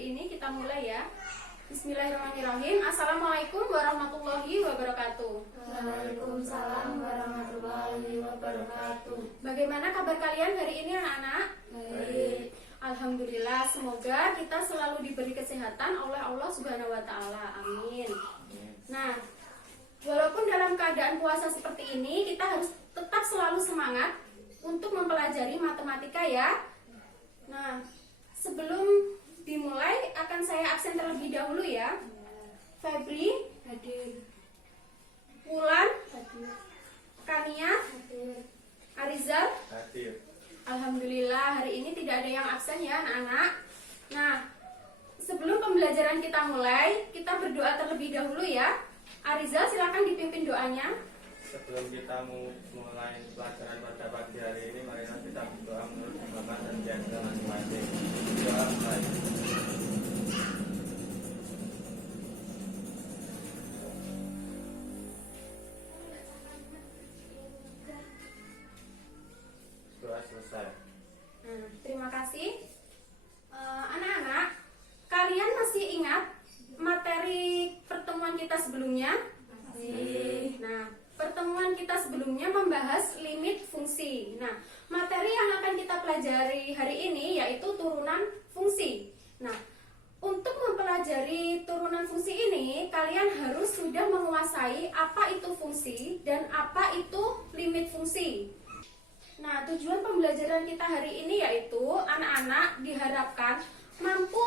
hari ini kita mulai ya. Bismillahirrahmanirrahim. Assalamualaikum warahmatullahi wabarakatuh. Waalaikumsalam warahmatullahi wabarakatuh. Bagaimana kabar kalian hari ini anak-anak? Baik. Alhamdulillah, semoga kita selalu diberi kesehatan oleh Allah Subhanahu wa taala. Amin. Nah, walaupun dalam keadaan puasa seperti ini, kita harus tetap selalu semangat untuk mempelajari matematika ya. Nah, sebelum dimulai akan saya absen terlebih dahulu ya. Febri, Hadir. Wulan, Hadir. Kania, Hadir. Arizal. Hadir. Alhamdulillah hari ini tidak ada yang absen ya anak-anak. Nah, sebelum pembelajaran kita mulai, kita berdoa terlebih dahulu ya. Arizal silakan dipimpin doanya. Sebelum kita mulai pelajaran pada pagi hari ini, mari kita berdoa menurut Bapak dan Janda masing-masing. Doa mulai. Doa selesai. Nah, terima kasih. Anak-anak, kalian masih ingat materi pertemuan kita sebelumnya? Masih. Nah, pertemuan kita sebelumnya membahas limit fungsi. Nah, materi yang akan kita pelajari hari ini yaitu turunan fungsi. Nah, untuk mempelajari turunan fungsi ini, kalian harus sudah menguasai apa itu fungsi dan apa itu limit fungsi. Nah, tujuan pembelajaran kita hari ini yaitu anak-anak diharapkan mampu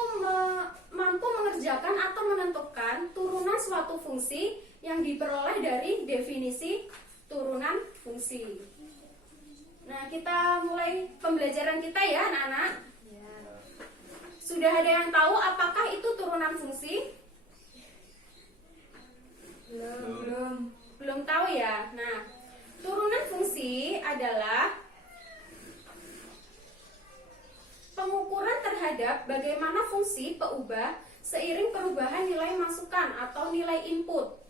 mengerjakan atau menentukan turunan suatu fungsi yang diperoleh dari definisi turunan fungsi. Nah, kita mulai pembelajaran kita ya, anak-anak. Ya. Sudah ada yang tahu apakah itu turunan fungsi? Belum. Belum tahu ya. Nah, turunan fungsi adalah pengukuran terhadap bagaimana fungsi peubah seiring perubahan nilai masukan atau nilai input.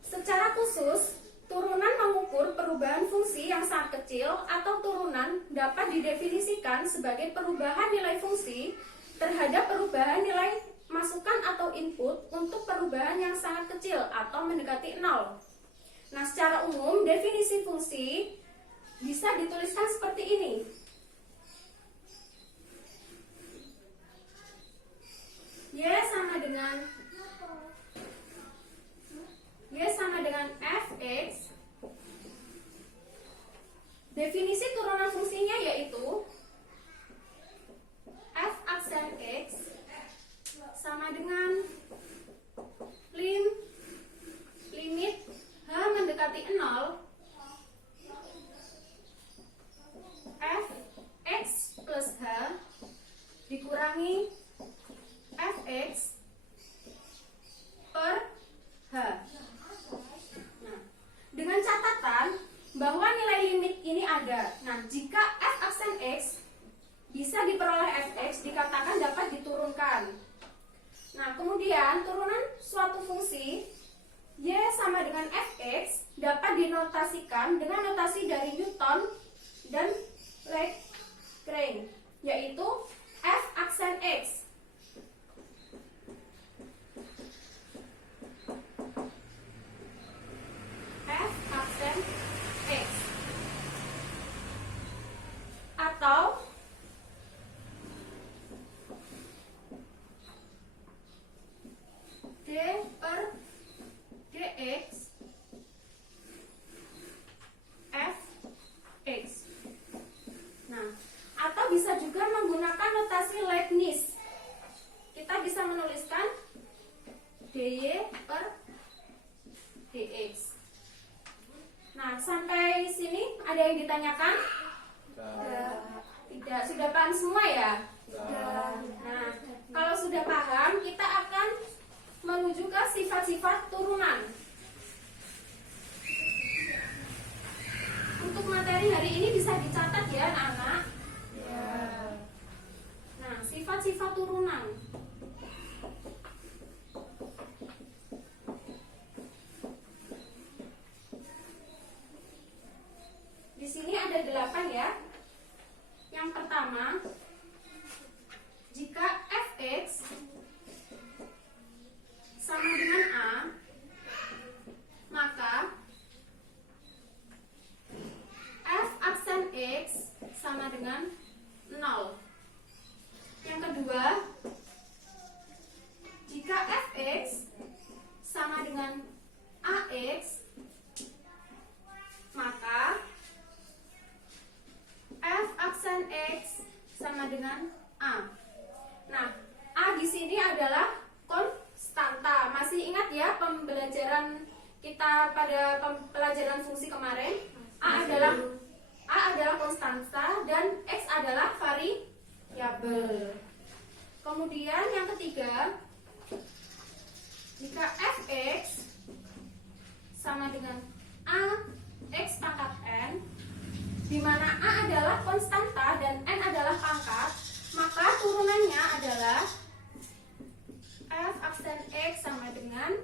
Secara khusus, turunan mengukur perubahan fungsi yang sangat kecil atau turunan dapat didefinisikan sebagai perubahan nilai fungsi terhadap perubahan nilai masukan atau input untuk perubahan yang sangat kecil atau mendekati 0. Nah, secara umum definisi fungsi bisa dituliskan seperti ini. Y sama dengan fx. Definisi turunan fungsinya yaitu f aksen x sama dengan limit h mendekati 0 f x plus h dikurangi fx per h. Nah, dengan catatan bahwa nilai limit ini ada. Nah, jika f aksen x bisa diperoleh fx dikatakan dapat diturunkan. Nah, kemudian turunan suatu fungsi y sama dengan fx dapat dinotasikan dengan notasi dari Newton dan Lagrange, yaitu f aksen x x atau d per dx f x. Nah, atau bisa juga menggunakan notasi Leibniz. Kita bisa menuliskan dy per dx. Nah, sampai sini ada yang ditanyakan? Tidak, sudah paham semua ya? Nah, kalau sudah paham, kita akan menuju ke sifat-sifat turunan. Untuk materi hari ini bisa dicatat ya, anak-anak. Nah, sifat-sifat turunan. Di sini ada 8 ya. Yang pertama, jika fx dengan A. Nah, A di sini adalah konstanta. Masih ingat ya pembelajaran kita pada pelajaran fungsi kemarin? A adalah konstanta dan X adalah variabel. Kemudian yang ketiga, jika fx sama dengan A X pangkat N, di mana A adalah konstanta dan N adalah pangkat, maka turunannya adalah f aksen X sama dengan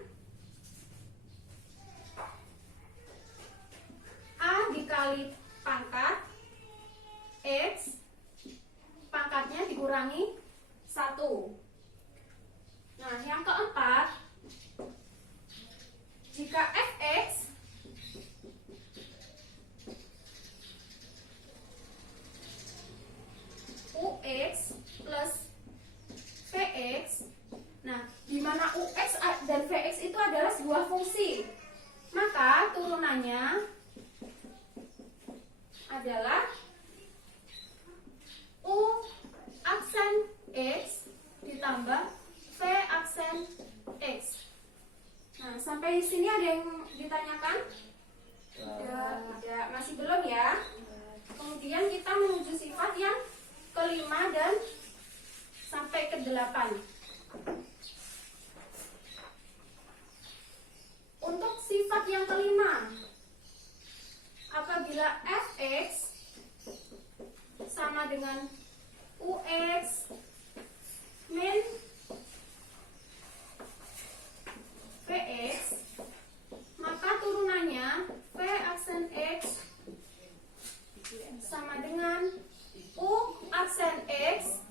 A dikali pangkat X, pangkatnya dikurangi 1. Nah, yang keempat, jika fx ux plus vx, nah di mana ux dan vx itu adalah sebuah fungsi, maka turunannya adalah u aksen x ditambah v aksen x. Nah, sampai sini ada yang ditanyakan? Tidak, masih belum ya. Kemudian kita menuju sifat yang kelima dan sampai ke-8. Untuk sifat yang kelima, apabila fx sama dengan ux min vx, maka turunannya v aksen x sama dengan u aksen x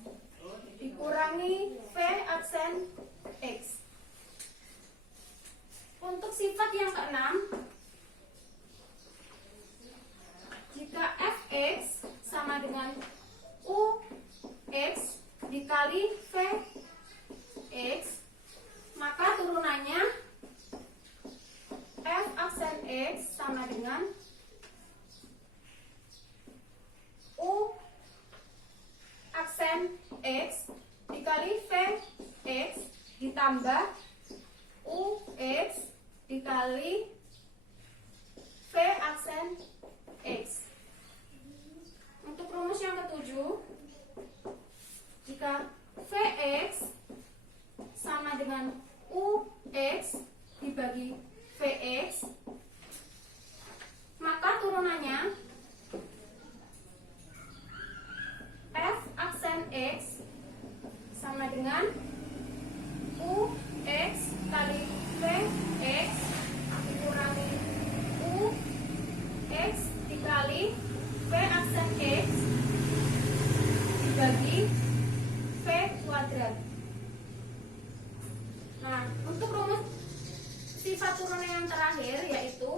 dikurangi v aksen x. Untuk sifat yang keenam, jika fx sama dengan ux dikali vx, maka turunannya f aksen x sama dengan u aksen x dikali vx ditambah ux dikali v aksen x. Untuk rumus yang ketujuh, jika vx sama dengan ux dibagi vx, maka turunannya f aksen x sama dengan ux kali vx dikurangi ux dikali v aksen x dibagi v kuadrat. Nah, untuk rumus sifat turunan yang terakhir yaitu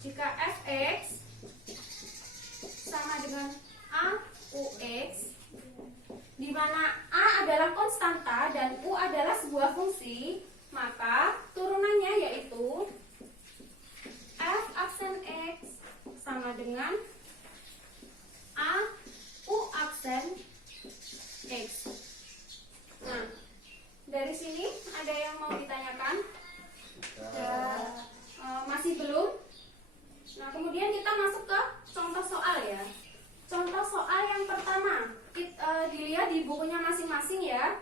jika fx sama dengan AUX, di mana A adalah konstanta dan U adalah sebuah fungsi, maka turunannya yaitu f aksen x sama dengan AU aksen x. Nah, dari sini ada yang mau ditanyakan? Masih belum? Nah, kemudian kita masuk ke contoh soal ya. Contoh soal yang pertama, dilihat di bukunya masing-masing ya.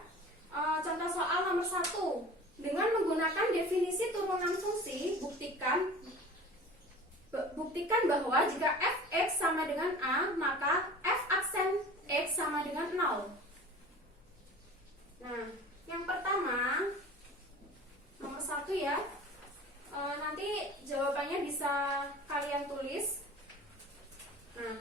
Contoh soal nomor 1. Dengan menggunakan definisi turunan fungsi, buktikan bahwa jika fx sama dengan A, maka f aksen x sama dengan 0. Nah, yang pertama, nomor 1 ya. Nanti jawabannya bisa kalian tulis. Nah,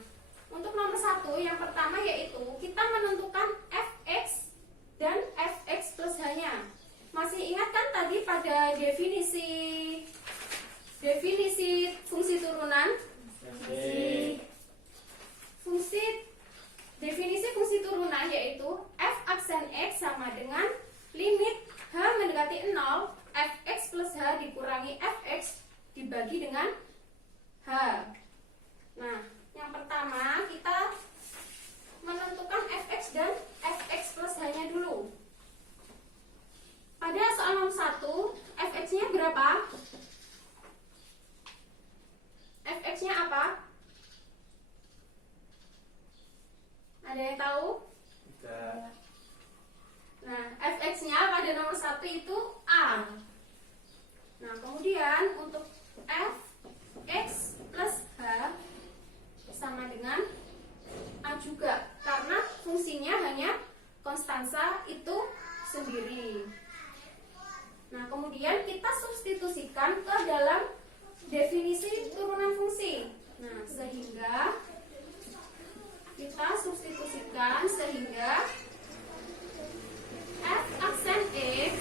untuk nomor 1 yang pertama yaitu kita menentukan fx dan fx plus h-nya. Masih ingat kan tadi pada definisi fungsi turunan? Definisi fungsi turunan yaitu f aksen x sama dengan limit h mendekati 0, fx plus h dikurangi fx dibagi dengan h. Nah, yang pertama kita menentukan fx dan fx plus h-nya dulu. Pada soal nomor 1, fx-nya berapa? Fx-nya apa? Ada yang tahu? Tidak. Nah, fx-nya pada nomor 1 itu a. Nah, kemudian untuk fx plus h sama dengan a juga, karena fungsinya hanya konstansa itu sendiri. Nah, kemudian kita substitusikan ke dalam definisi turunan fungsi. Nah, sehingga kita substitusikan sehingga f aksen x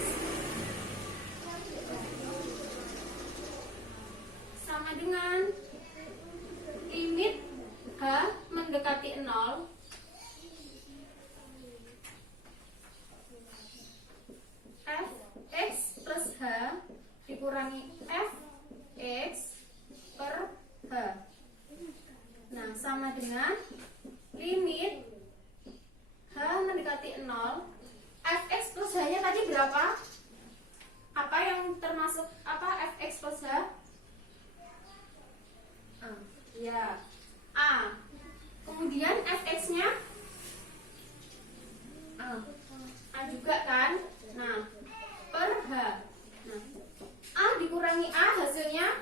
sama dengan limit h mendekati 0 fx plus h dikurangi fx per h. Nah, sama dengan limit h mendekati 0. Fx plus h nya tadi berapa? Apa yang termasuk apa fx plus h? Ya, a. Kemudian fx nya a juga kan? Nah, per h. Nah, a dikurangi a hasilnya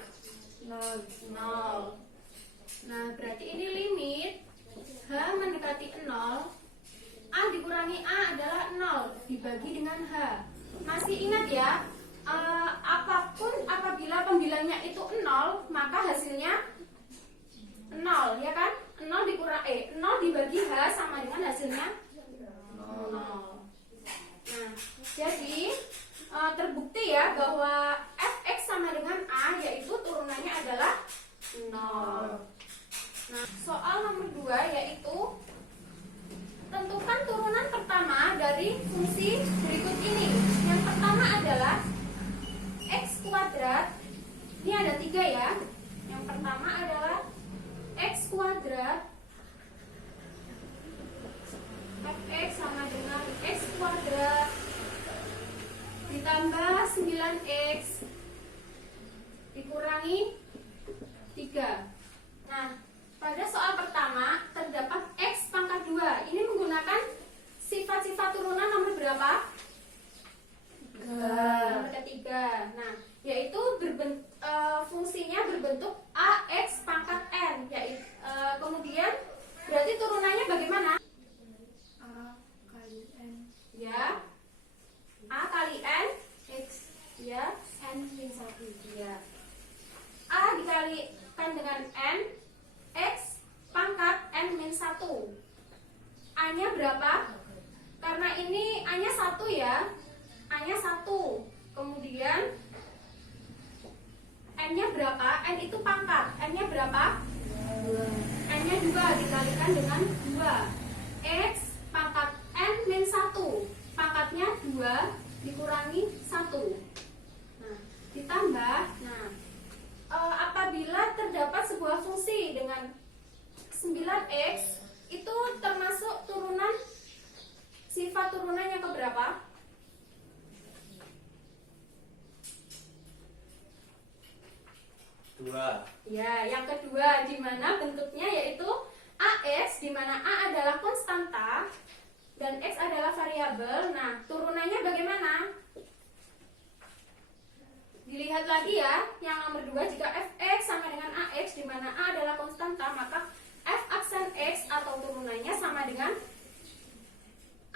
0. Nah, berarti ini limit h mendekati 0. A dikurangi A adalah 0 dibagi dengan H. Masih ingat ya, apapun apabila pembilangnya itu 0, maka hasilnya 0, ya kan? 0 dibagi H sama dengan hasilnya 0. Nah, jadi terbukti ya bahwa fx sama dengan A, yaitu turunannya adalah 0. Nah, soal nomor 2 yaitu tentukan turunan pertama dari fungsi berikut ini. Yang pertama adalah x kuadrat. Ini ada 3 ya. Yang pertama adalah x kuadrat fx sama dengan x kuadrat ditambah 9x dikurangi 3. Nah, pada soal pertama terdapat x pangkat 2. Ini menggunakan sifat-sifat turunan nomor berapa? Nomor ketiga. Nah, yaitu fungsinya berbentuk ax pangkat n. Yaitu, kemudian berarti turunannya bagaimana? A kali N. Ya, a kali n x. Ya, N min 1. ya. A dikalikan dengan n, x pangkat n min 1. A nya berapa? Karena ini A nya 1 ya, A nya 1. Kemudian n nya berapa? N itu pangkat, n nya berapa? 2. N nya 2 dikalikan dengan 2. X pangkat n min 1. Pangkatnya 2 dikurangi 1. Nah, ditambah. Nah, apabila terdapat sebuah fungsi dengan 9x, itu termasuk turunan, sifat turunan yang keberapa? Dua. Ya, yang kedua, di mana bentuknya yaitu ax, di mana a adalah konstanta dan x adalah variabel. Nah, turunannya bagaimana? Dilihat lagi ya, yang nomor 2, jika fx sama dengan ax, di mana a adalah konstanta, maka f aksen x atau turunannya sama dengan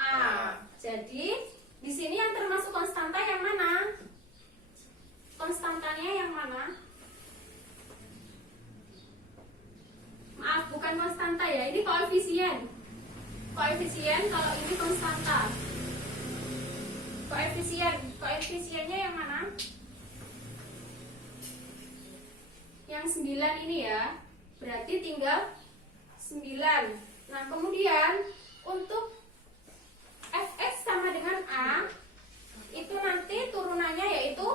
a. Jadi, di sini yang termasuk konstanta yang mana? Konstantanya yang mana? Maaf, bukan konstanta ya, ini koefisien. Koefisien, kalau ini konstanta. Koefisiennya yang mana? Yang 9 ini ya. Berarti tinggal 9. Nah, kemudian untuk fx sama dengan a, itu nanti turunannya yaitu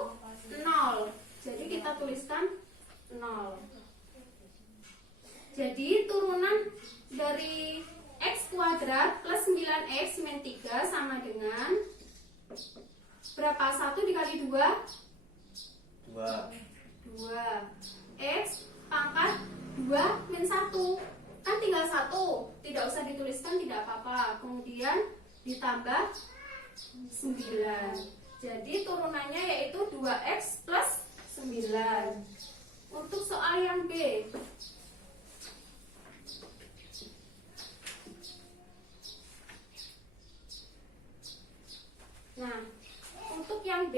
0. Jadi kita tuliskan 0. Jadi turunan dari x kuadrat X min 3 sama dengan berapa? 1 dikali 2? 2. 2. X pangkat 2 min 1. Kan tinggal 1. Tidak usah dituliskan, tidak apa-apa. Kemudian ditambah 9. Jadi turunannya yaitu 2X plus 9. Untuk soal yang B. Nah, untuk yang B,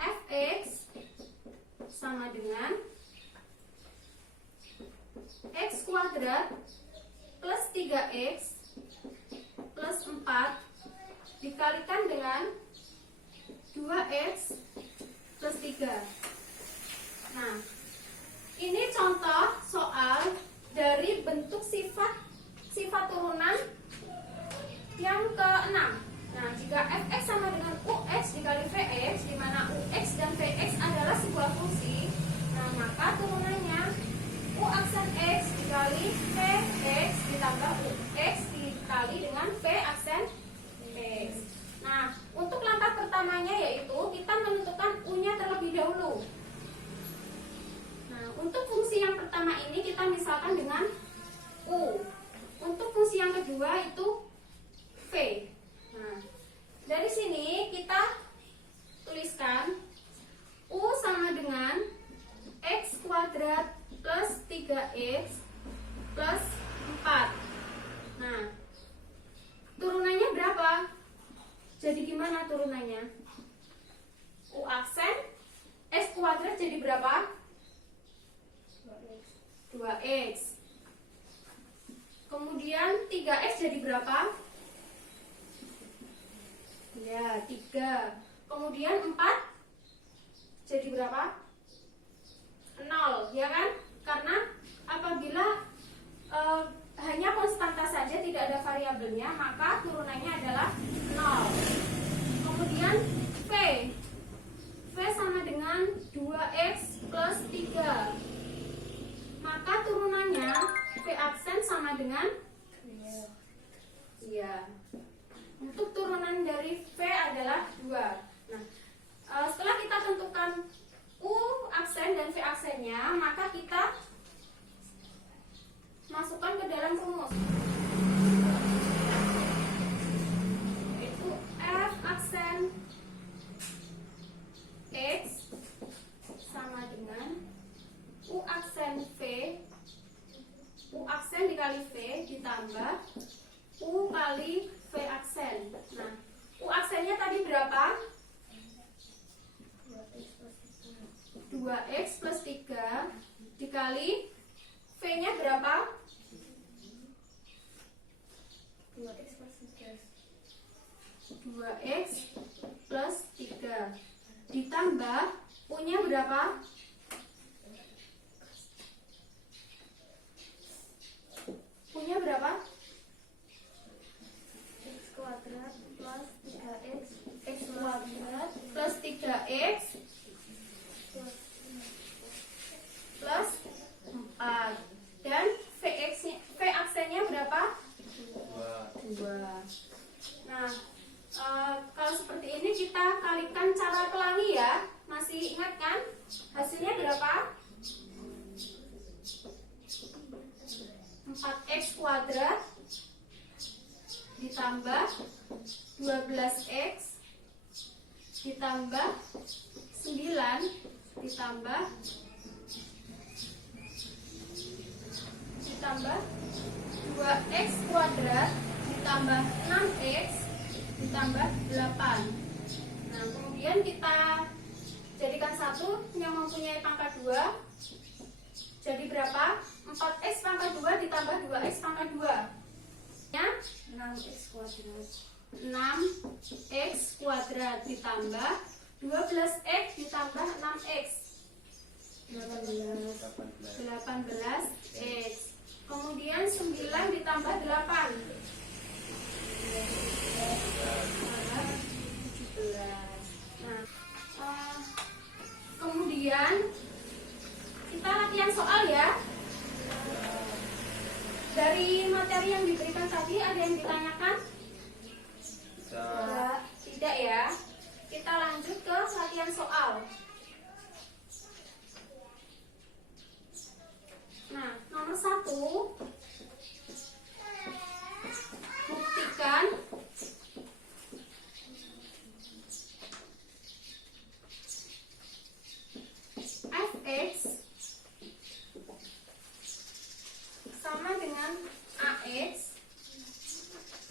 Fx sama dengan X kuadrat plus 3X plus 4 dikalikan dengan 2X plus 3. Nah, ini contoh soal dari bentuk sifat turunan yang ke-6. Nah, jika Fx sama dengan Ux dikali Vx, di mana Ux dan Vx adalah sebuah fungsi, nah maka turunannya U aksen X dikali Vx ditambah Ux dikali dengan V aksen X. Nah, untuk langkah pertamanya yaitu kita menentukan U-nya terlebih dahulu. Nah, untuk fungsi yang pertama ini kita misalkan dengan U. Untuk fungsi yang kedua itu V. Nah, dari sini kita tuliskan U sama dengan X kuadrat plus 3X plus 4. Nah, turunannya berapa? Jadi gimana turunannya? U aksen X kuadrat jadi berapa? 2X. Kemudian 3X jadi berapa? Ya, 3. Kemudian 4 jadi berapa? 0, ya kan? Karena apabila hanya konstanta saja, tidak ada variabelnya, maka turunannya adalah 0. Kemudian V. V sama dengan 2X plus 3. Maka turunannya V aksen sama dengan ya. Untuk turunan dari V adalah 2. Nah, setelah kita tentukan U aksen dan V aksennya, maka kita masukkan ke dalam rumus. Yaitu F aksen X sama dengan U aksen V, U aksen dikali V ditambah U kali V aksen. Nah, U aksennya tadi berapa? 2X plus 3 dikali V-nya berapa? 2X plus 3. 2X plus 3 ditambah U-nya berapa? U-nya berapa? X kuadrat plus 3X X kuadrat plus 3X plus 4. Dan V aksennya berapa? 2. Nah, kalau seperti ini kita kalikan cara pelangi ya. Masih ingat kan? Hasilnya berapa? 4X kuadrat ditambah 12X ditambah 9 ditambah 2X kuadrat ditambah 6X ditambah 8. Nah, kemudian kita jadikan satu yang mempunyai pangkat 2. Jadi berapa? 4X pangkat 2 ditambah 2X pangkat 2 ya? 6X kuadrat. 6X kuadrat ditambah 12X ditambah 6X 18X. Kemudian 9 ditambah 8 17. Nah, kemudian kita latihan soal ya. Dari materi yang diberikan tadi ada yang ditanyakan? Bisa. Tidak ya. Kita lanjut ke latihan soal. Nah, nomor 1, buktikan fx sama dengan ax,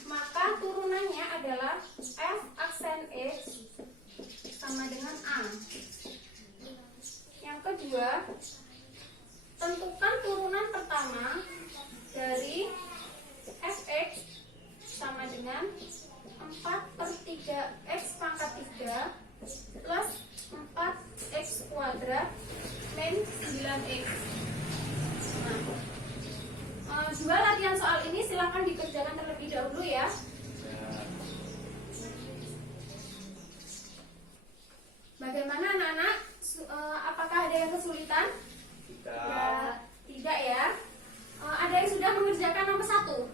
maka turunannya adalah f aksen x sama dengan a. Yang kedua, tentukan turunan pertama dari fx sama dengan 4/3 x pangkat 3 plus 4x kuadrat min 9x. Nah, dua latihan soal ini silakan dikerjakan terlebih dahulu ya. Ya. Bagaimana anak-anak? Apakah ada yang kesulitan? Tidak. Tidak ya. Ada yang sudah mengerjakan nomor 1?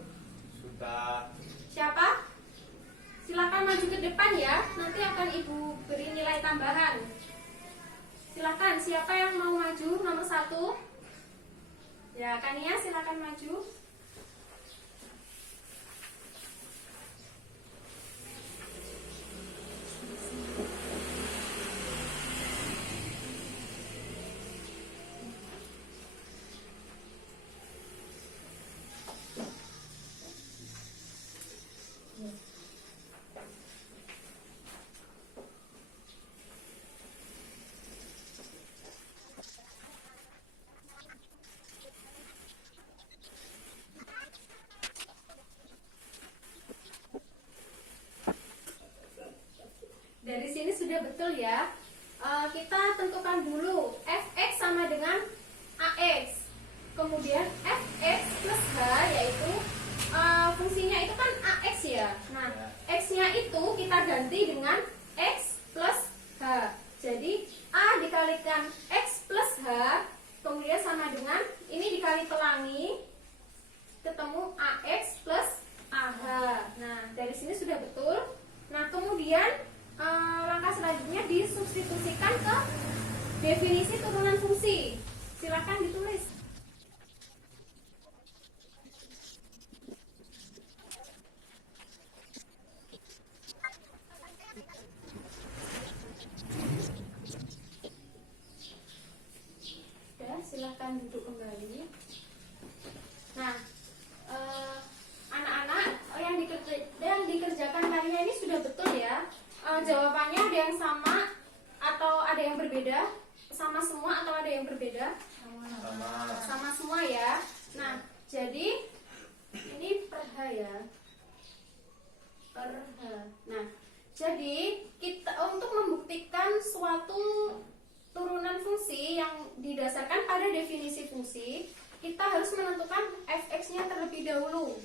Sudah. Siapa? Silakan maju ke depan ya. Nanti akan ibu beri nilai tambahan. Silakan, siapa yang mau maju nomor 1? Ya, Kania silakan maju. Dari sini sudah betul ya. Kita tentukan dulu fx sama dengan ax. Kemudian fx plus h, yaitu fungsinya itu kan ax ya. Nah, x-nya itu kita ganti dengan x plus h. Jadi a dikalikan x plus h, kemudian sama dengan ini dikali pelangi, ketemu ax plus ah. Nah, dari sini sudah betul. Nah, kemudian langkah selanjutnya disubstitusikan ke definisi turunan fungsi. Silakan ditulis. Sudah, silakan duduk kembali. Nah, anak-anak yang dikerjakan kalian ini sudah betul ya. Jawabannya ada yang sama atau ada yang berbeda? Sama semua atau ada yang berbeda? Sama. Sama semua ya. Nah, jadi ini per H ya. Per H. Nah, jadi kita untuk membuktikan suatu turunan fungsi yang didasarkan pada definisi fungsi, kita harus menentukan fx-nya terlebih dahulu.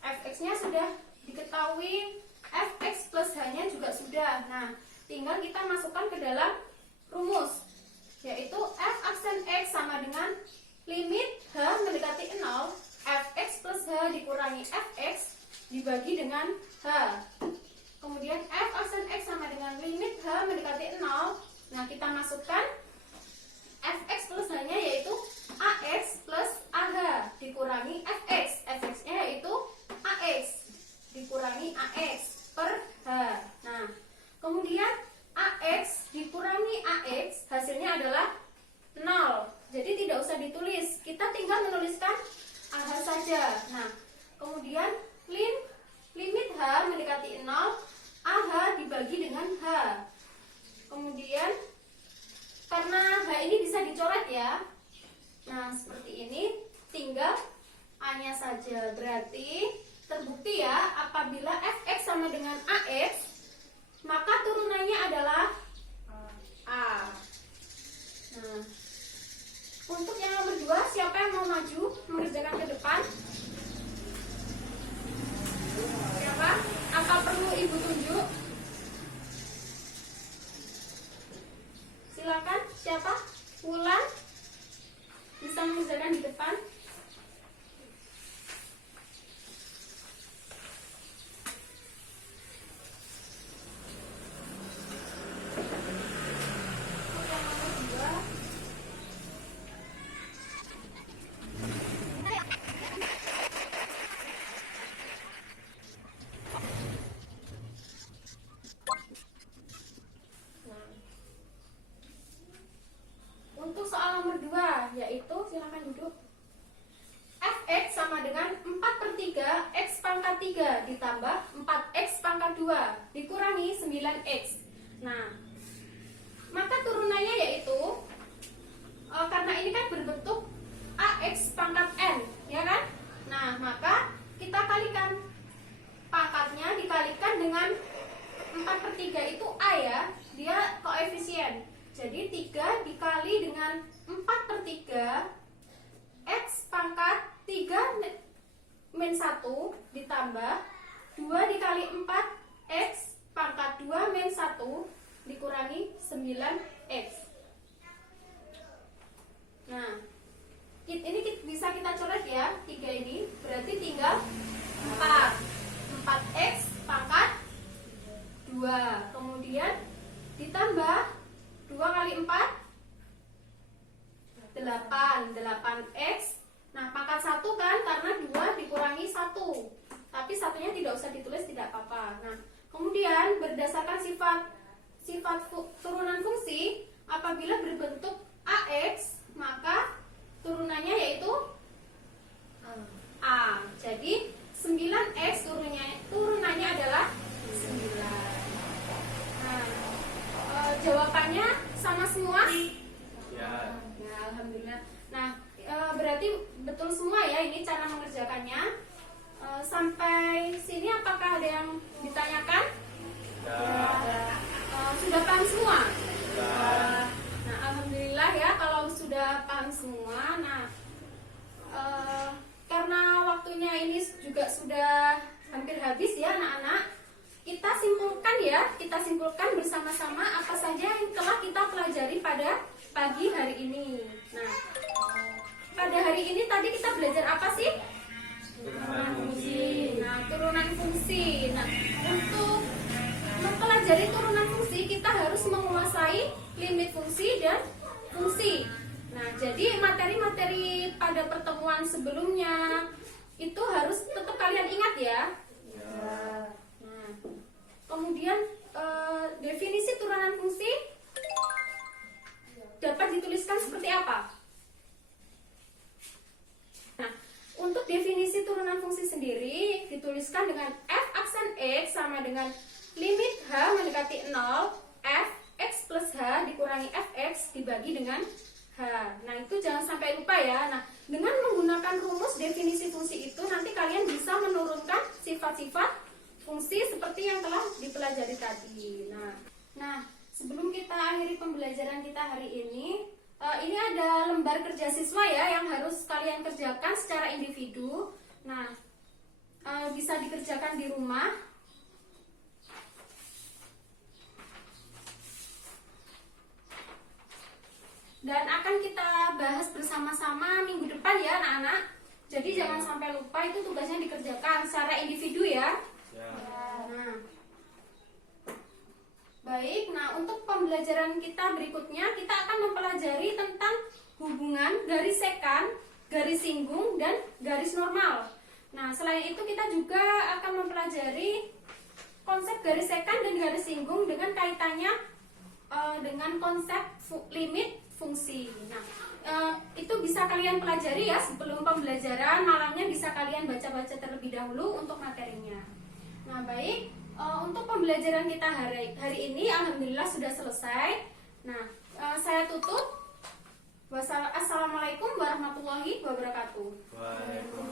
Fx-nya sudah diketahui, fx plus h-nya juga sudah. Nah, tinggal kita masukkan ke dalam rumus, yaitu f aksen x sama dengan limit h mendekati 0, fx plus h dikurangi fx dibagi dengan h. Kemudian f aksen x sama dengan limit h mendekati 0. Nah, kita masukkan fx plus h-nya yaitu ax plus ah dikurangi fx. Fx-nya yaitu ax dikurangi ax per h. Nah, kemudian ax dikurangi ax hasilnya adalah 0. Jadi tidak usah ditulis, kita tinggal menuliskan ah saja. Nah, kemudian limit h mendekati 0, ah dibagi dengan h. Kemudian karena h ini bisa dicoret ya. Nah, seperti ini, tinggal a-nya saja. Berarti terbukti ya, apabila fx sama dengan ax, maka turunannya adalah a. Nah, untuk yang nomor 2, siapa yang mau maju mengerjakan ke depan? Siapa? Apa perlu ibu tunjuk? Silakan, siapa? Wulan bisa mengerjakan di depan. dengan 4/3 X pangkat 3 ditambah 4X pangkat 2 dikurangi 9X. Nah, maka turunannya yaitu karena ini kan berbentuk AX pangkat N, ya kan? Nah, maka kita kalikan pangkatnya dikalikan dengan 4/3 itu A ya, dia koefisien. Jadi 3 dikali dengan 4/3 X pangkat 3 min 1 ditambah 2 dikali 4 X pangkat 2 min 1 dikurangi 9X. Nah, ini bisa kita coret ya, 3 ini berarti tinggal 4X pangkat 2, kemudian ditambah 2 kali 4 8X. Nah, pangkat 1 kan karena 2 dikurangi 1. Tapi satunya tidak usah ditulis, tidak apa-apa. Nah, kemudian berdasarkan sifat turunan fungsi, apabila berbentuk AX, maka turunannya yaitu A. Jadi 9X turunannya adalah 9. Nah, jawabannya sama semua? Ya. Ya, alhamdulillah. Nah, berarti betul semua ya ini cara mengerjakannya. Sampai sini apakah ada yang ditanyakan? Ya. Sudah paham semua? Ya. Nah, alhamdulillah ya kalau sudah paham semua. Nah, karena waktunya ini juga sudah hampir habis ya anak-anak, kita simpulkan bersama-sama apa saja yang telah kita pelajari pada pagi hari ini. Nah, pada hari ini tadi kita belajar apa sih? Turunan fungsi. Nah, turunan fungsi. Nah, untuk mempelajari turunan fungsi kita harus menguasai limit fungsi dan fungsi. Nah, jadi materi-materi pada pertemuan sebelumnya itu harus tetap kalian ingat ya. Nah, kemudian definisi turunan fungsi dapat dituliskan seperti apa? Nah, untuk definisi turunan fungsi sendiri dituliskan dengan f aksen x sama dengan limit h mendekati 0, f x plus h dikurangi fx dibagi dengan h. Nah, itu jangan sampai lupa ya. Nah, dengan menggunakan rumus definisi fungsi itu nanti kalian bisa menurunkan sifat-sifat fungsi seperti yang telah dipelajari tadi. Nah, sebelum kita akhiri pembelajaran kita hari ini ada lembar kerja siswa ya yang harus kalian kerjakan secara individu. Nah, bisa dikerjakan di rumah. Dan akan kita bahas bersama-sama minggu depan ya anak-anak. Jadi jangan sampai lupa itu tugasnya dikerjakan secara individu ya. Ya. Nah, baik. Nah, untuk pembelajaran kita berikutnya kita akan mempelajari tentang hubungan garis sekan, garis singgung, dan garis normal. Nah, selain itu kita juga akan mempelajari konsep garis sekan dan garis singgung dengan kaitannya dengan konsep limit fungsi. Nah, itu bisa kalian pelajari ya sebelum pembelajaran. Malamnya bisa kalian baca-baca terlebih dahulu untuk materinya. Nah, baik, untuk pembelajaran kita hari ini alhamdulillah sudah selesai. Nah, saya tutup. Wassalamualaikum warahmatullahi wabarakatuh. Waalaikumsalam.